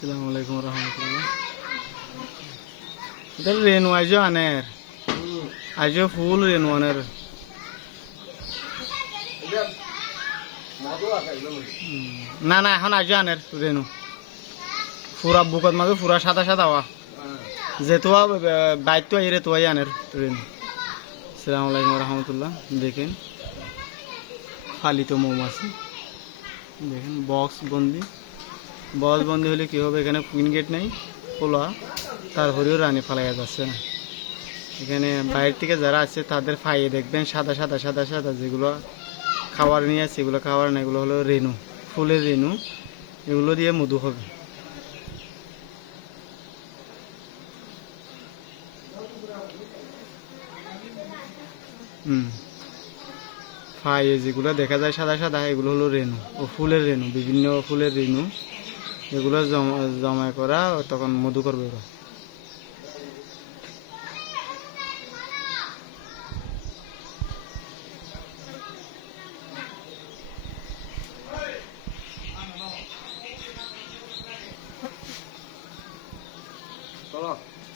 আসসালামু আলাইকুম রহমতুল্লাহ। এটা রেনু আইজো আনের আইজো ফুল রেনু আনের না না এখন আইজো আনের রেনু পুরা বুকত মাঝে পুরা সাদা সাদা হওয়া যেহেতু বাইক তো আইরে তো আনের রেনু। আসসালামু আলাইকুম রহমতুল্লাহ। দেখেন পালিত মৌমাছি, দেখেন বক্স বন্দি হলে কী হবে, এখানে কুইন গেট নেই খোলা, তারপরেও রানী ফালাইয়া যাচ্ছে না। এখানে বাইরে থেকে যারা আছে তাদের ফাইয়ে দেখবেন সাদা সাদা সাদা সাদা, যেগুলো খাবার নিয়ে আছে এগুলো খাবার না, এগুলো হলো রেনু, ফুলের রেনু, এগুলো দিয়ে মধু হবে। ফাইয়ে যেগুলো দেখা যায় সাদা সাদা এগুলো হলো রেনু ও ফুলের রেনু, বিভিন্ন ফুলের রেনু, এগুলো জমা করা তখন মধু করবে ওরা।